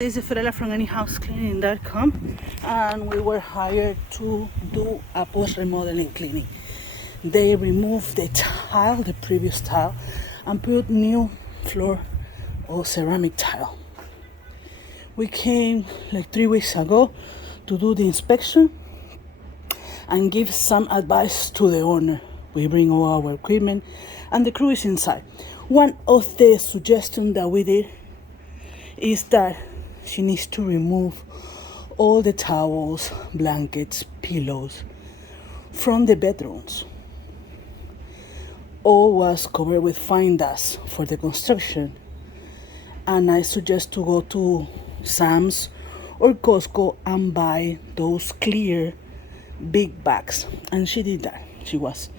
This is Frela from anyhousecleaning.com, and we were hired to do a post-remodeling cleaning. They removed the tile, the previous tile, and put new floor or ceramic tile. We came like 3 weeks ago to do the inspection and give some advice to the owner. We bring all our equipment and the crew is inside. One of the suggestions that we did is that she needs to remove all the towels, blankets, pillows from the bedrooms. All was covered with fine dust for the construction, and I suggest to go to Sam's or Costco and buy those clear big bags, and she did that. She was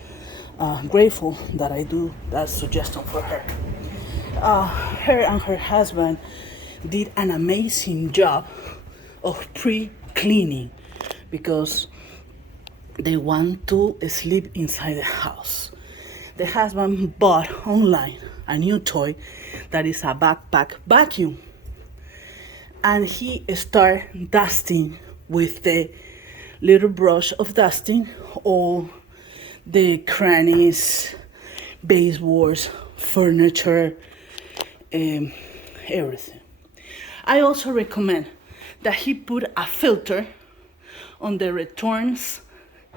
grateful that I do that suggestion for her. Her and her husband did an amazing job of pre-cleaning because they want to sleep inside the house. The husband bought online a new toy that is a backpack vacuum, and he started dusting with the little brush of dusting all the crannies, baseboards, furniture, everything. I also recommend that he put a filter on the returns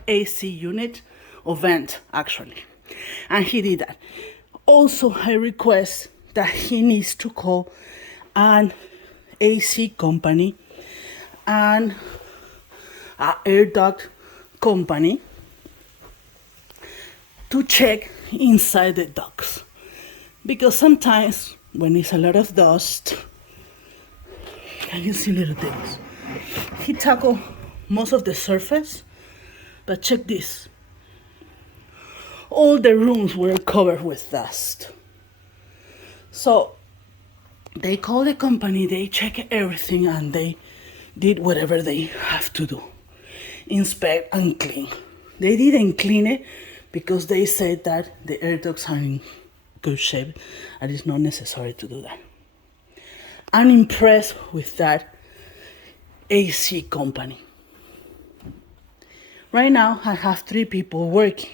AC unit or vent actually, and he did that. Also, I request that he needs to call an AC company and an air duct company to check inside the ducts, because sometimes when it's a lot of dust, can you see little things? He tackled most of the surface, but check this. All the rooms were covered with dust. So they called the company, they checked everything, and they did whatever they have to do. Inspect and clean. They didn't clean it because they said that the air ducts are in good shape and it's not necessary to do that. I'm impressed with that AC company. Right now, I have 3 people working.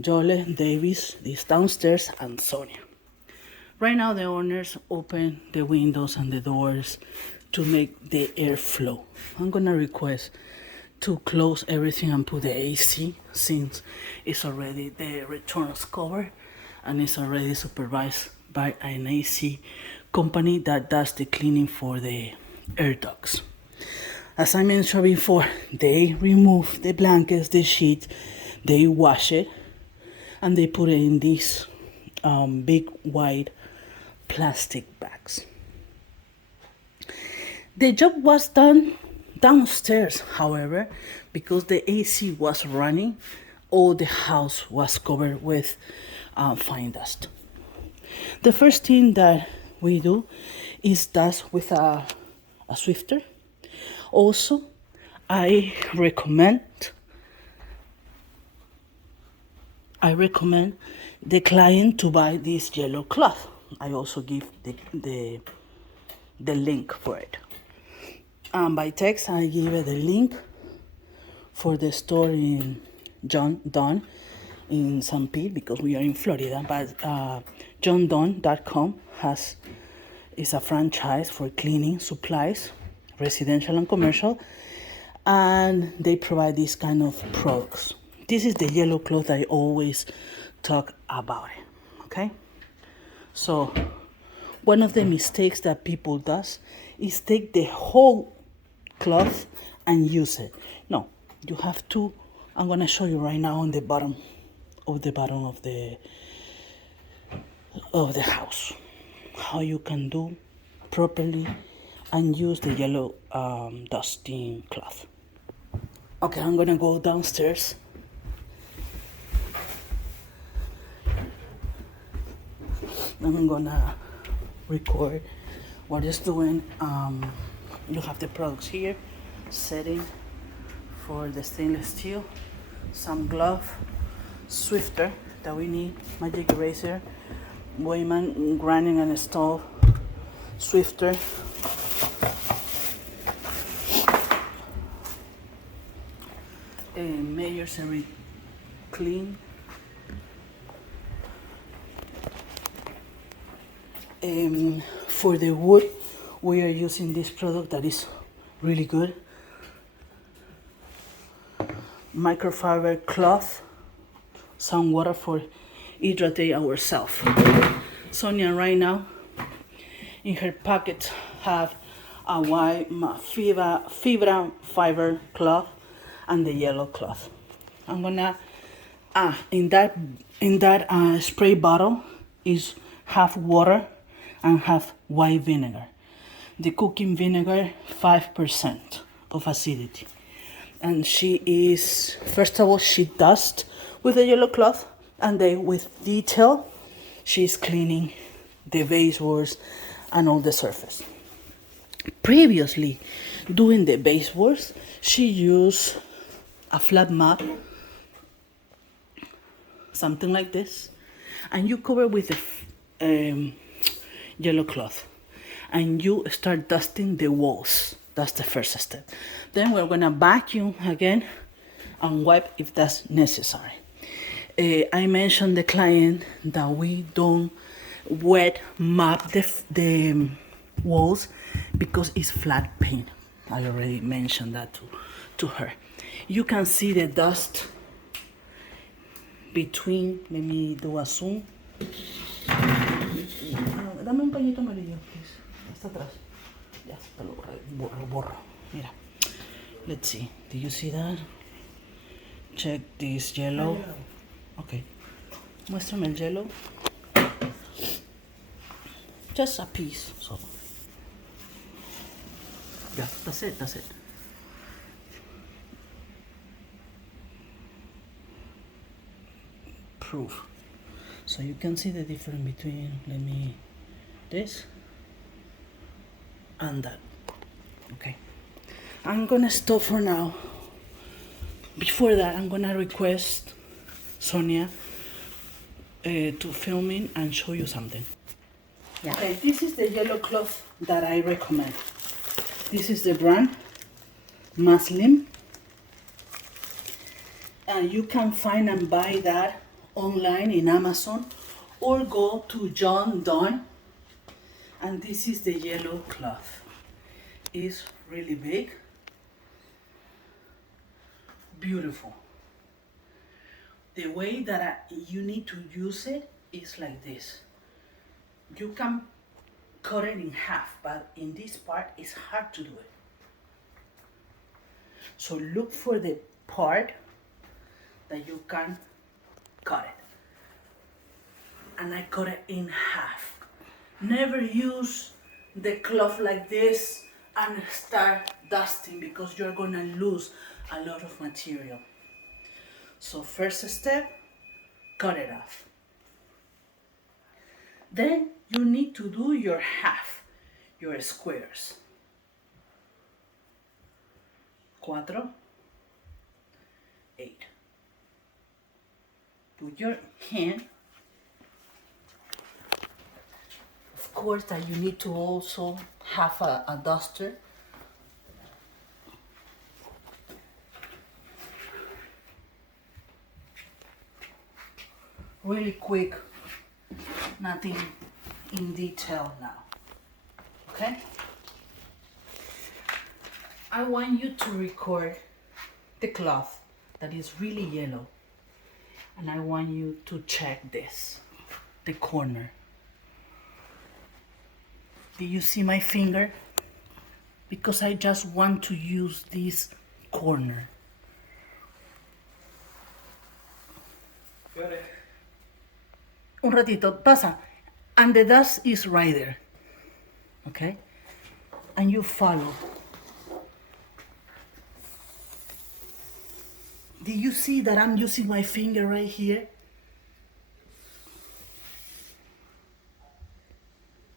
Jole, Davis, this downstairs, and Sonia. Right now, the owners open the windows and the doors to make the air flow. I'm gonna request to close everything and put the AC, since it's already the returns covered and it's already supervised by an AC company that does the cleaning for the air ducts. As I mentioned before, they remove the blankets, the sheet, they wash it, and they put it in these big white plastic bags. The job was done downstairs, however, because the AC was running, all the house was covered with fine dust. The first thing that we do is dust with a swifter. Also, I recommend the client to buy this yellow cloth. I also give the link for it. By text, I give it the link for the store in John Donne in St. Pete, because we are in Florida. But johndonne.com is a franchise for cleaning supplies, residential and commercial, and they provide these kind of products. This is the yellow cloth I always talk about it, okay? So one of the mistakes that people does is take the whole cloth and use it. No, you have to, I'm gonna show you right now on the bottom of the house how you can do properly and use the yellow dusting cloth. Okay, I'm gonna go downstairs. I'm gonna record what it's doing. You have the products here, setting for the stainless steel, some glove, swifter that we need, magic eraser, Wayman grinding and stove, swifter, tires every clean. For the wood, we are using this product that is really good. Microfiber cloth, some water for hydrate ourselves. Sonia right now in her pocket have a white fibra fiber cloth and the yellow cloth. I'm gonna in that spray bottle is half water and half white vinegar. The cooking vinegar 5% of acidity. And she is, first of all, she dust with the yellow cloth, and then with detail, she's cleaning the baseboards and all the surface. Previously, doing the baseboards, she used a flat mop, something like this, and you cover with the yellow cloth, and you start dusting the walls. That's the first step. Then we're gonna vacuum again and wipe if that's necessary. I mentioned the client that we don't wet mop the walls because it's flat paint. I already mentioned that to her. You can see the dust between, let me do a zoom. Dame un pañito amarillo, please. Hasta atrás. Ya, te lo borro. Mira. Let's see. Do you see that? Check this yellow. Okay. Muéstrame el yellow. Just a piece. So. Yeah, that's it. That's it. Proof. So you can see the difference between, this and that. Okay. I'm gonna stop for now. Before that, I'm gonna request Sonia to film in and show you something. Yeah. Okay, this is the yellow cloth that I recommend. This is the brand Muslim, and you can find and buy that online in Amazon or go to John Donne. And this is the yellow cloth. It's really big, beautiful. The way that you need to use it is like this. You can cut it in half, but in this part it's hard to do it. So look for the part that you can cut it. And I cut it in half. Never use the cloth like this and start dusting because you're gonna lose a lot of material. So first step, cut it off. Then you need to do your half, your squares. 4, 8. Put your hand. Of course that you need to also have a duster. Really quick, nothing in detail now, okay? I want you to record the cloth that is really yellow, and I want you to check this, the corner. Do you see my finger? Because I just want to use this corner. Got it. Un ratito, pasa. And the dust is right there. Okay? And you follow. Do you see that I'm using my finger right here?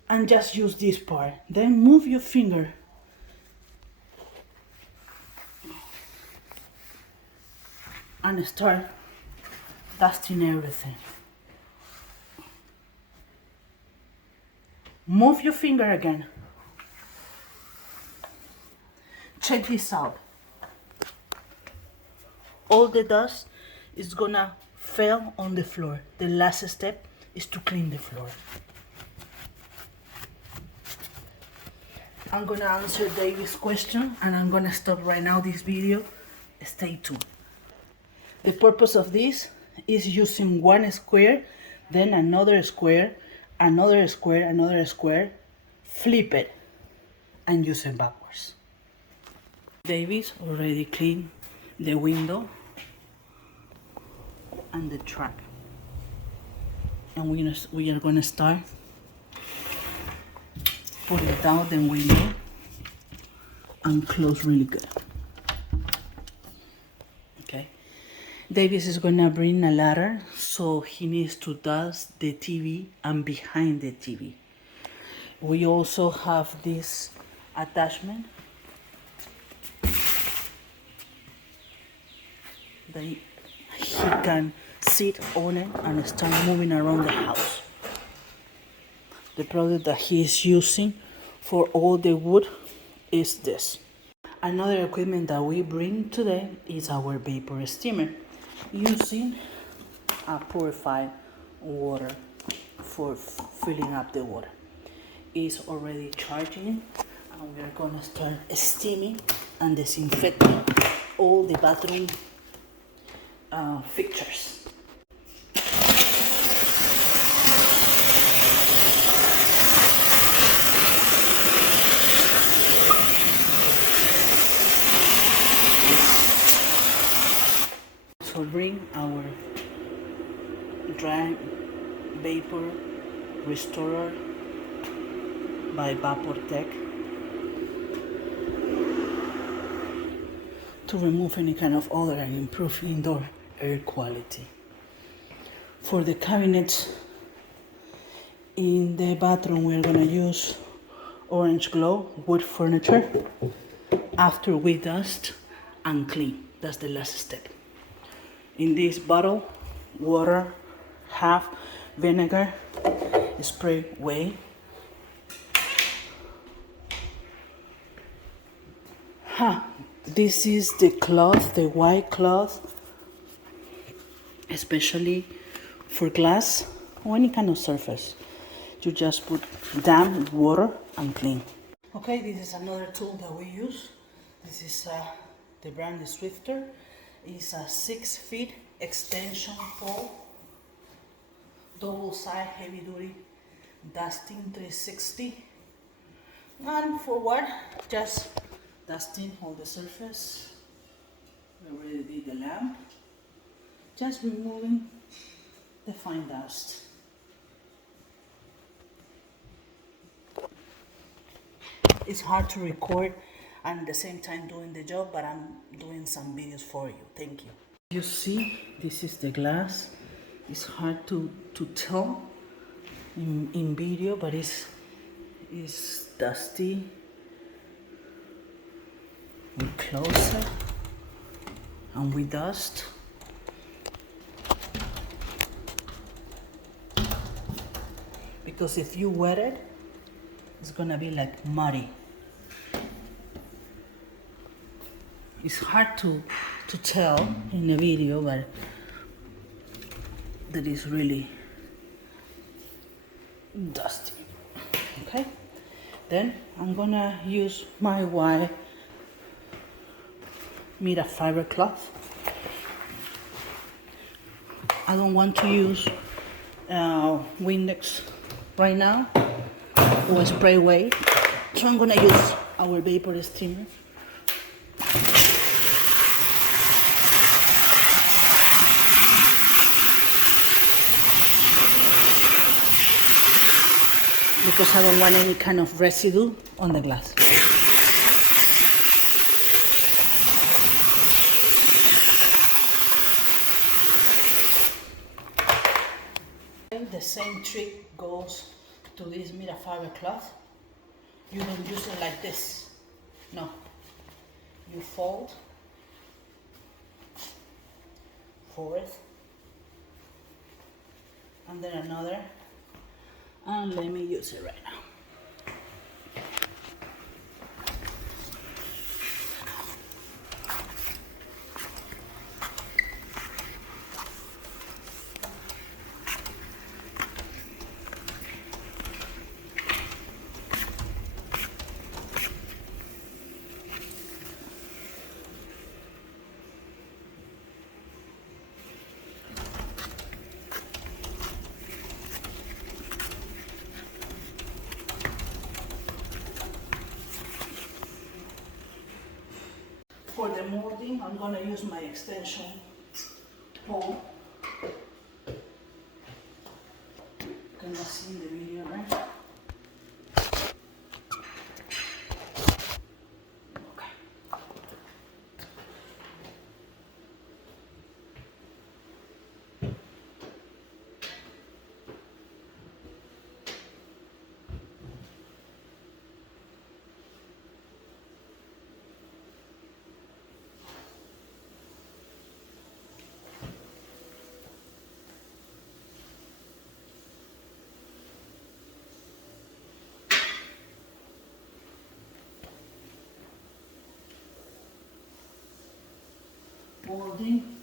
And just use this part. Then move your finger. And start dusting everything. Move your finger again. Check this out. all the dust is gonna fall on the floor. The last step is to clean the floor. I'm gonna answer David's question and I'm gonna stop right now this video. Stay tuned. The purpose of this is using one square, then another square, another square, another square, flip it, and use it backwards. David's already cleaned the window and the track. And we are gonna start putting down the window and close really good. Okay. Davis is gonna bring a ladder, so he needs to dust the TV and behind the TV. We also have this attachment that he can sit on it and start moving around the house. The product that he is using for all the wood is this. Another equipment that we bring today is our vapor steamer, using a purified water for filling up the water. It's already charging, and we are gonna start steaming and disinfecting all the bathroom fixtures. So bring our dry vapor restorer by Davenport Fl to remove any kind of odor and improve indoor air quality. For the cabinets in the bathroom, we're gonna use Orange Glow wood furniture after we dust and clean. That's the last step. In this bottle, water, half vinegar, spray way. This is the cloth, the white cloth, especially for glass or any kind of surface. You just put damp water and clean. Okay, this is another tool that we use. This is the brand is Swifter. It's a 6 feet extension pole, double side heavy duty dusting 360. And for what? Just dusting all the surface. We already did the lamp. Just removing the fine dust. It's hard to record and at the same time doing the job, but I'm doing some videos for you. Thank you. You see, this is the glass. It's hard to tell in video, but it's dusty. We close it and we dust. Because if you wet it, it's gonna be like muddy. It's hard to tell in the video, but that is really dusty. Okay, then I'm gonna use my white mira fiber cloth. I don't want to use Windex right now or spray weight, so I'm gonna use our vapor steamer. Because I don't want any kind of residue on the glass. The same trick goes to this mira fiber cloth. You don't use it like this. No. You fold forward and then another. And let me use it right now. For the molding, I'm gonna use my extension pole. You cannot see in the video, right? Okay. Molding.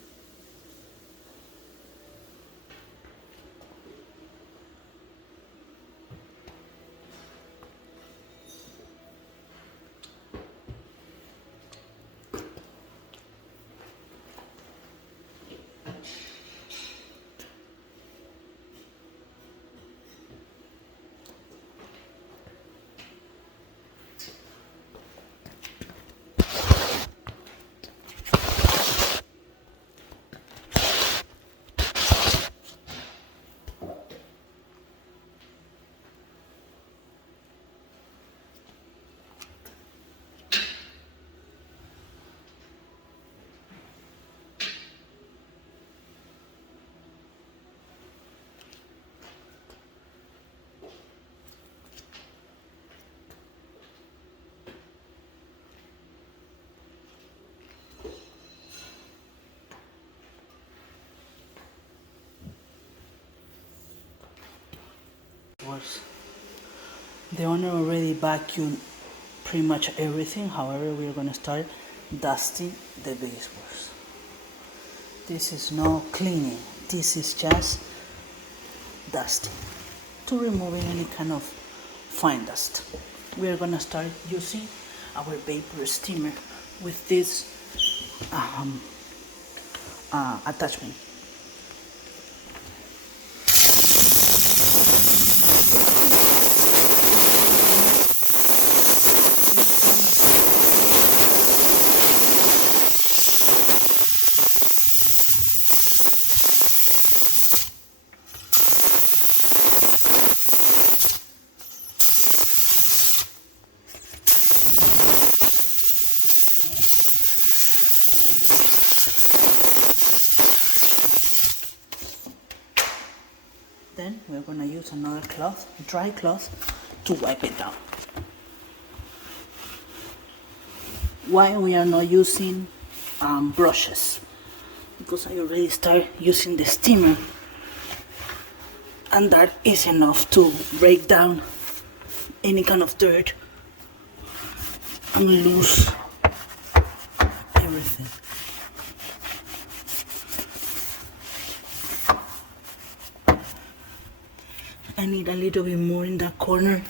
Was the owner already vacuumed pretty much everything. However, we're gonna start dusting the baseboards. This is no cleaning. This is just dusting to removing any kind of fine dust. We are gonna start using our vapor steamer with this attachment. Then we're gonna use another cloth, dry cloth, to wipe it down. Why we are not using brushes? Because I already start using the steamer, and that is enough to break down any kind of dirt and lose everything. I need a little bit more in that corner.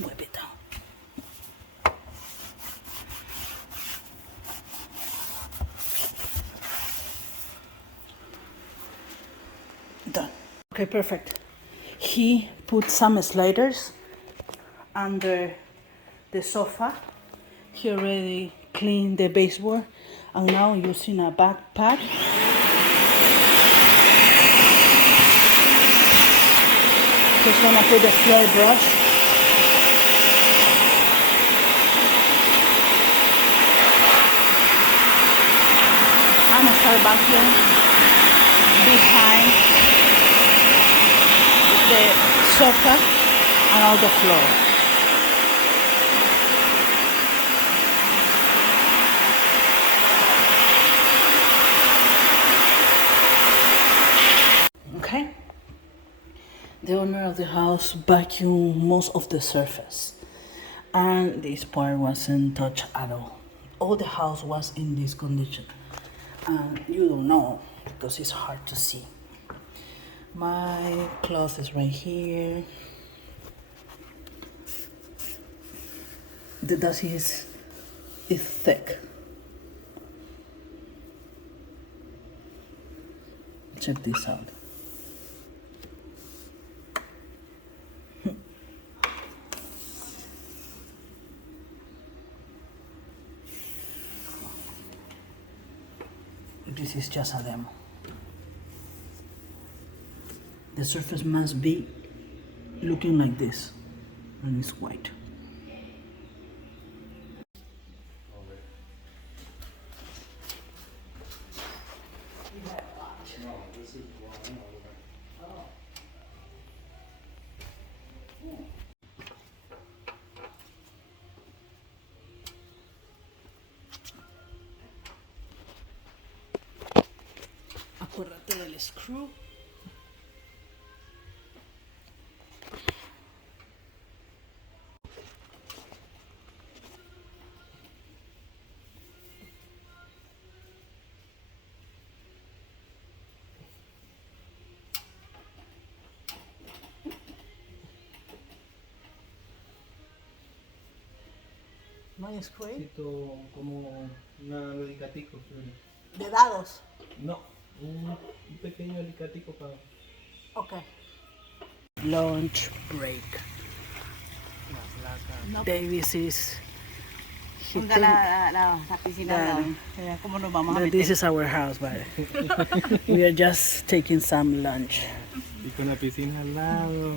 Wipe it down. Done. Okay, perfect. He put some sliders under the sofa. He already cleaned the baseboard, and now using a back pad, he's gonna put the floor brush and start vacuuming behind the sofa and all the floor. Okay. The owner of the house vacuumed most of the surface, and this part wasn't touched at all. All the house was in this condition, and you don't know because it's hard to see. My cloth is right here. The dust is thick. Check this out. this is just a demo. The surface must be looking like this, and it's white. Acuérdate del screw. ¿No hay screw? Necesito como un alicatico. De dados. No, un pequeño alicatico para... Okay. Lunch break. Davis is Ponga la piscina al lado. ¿Cómo nos vamos a that meter? this is our house, but we are just taking some lunch. Y con la piscina al lado.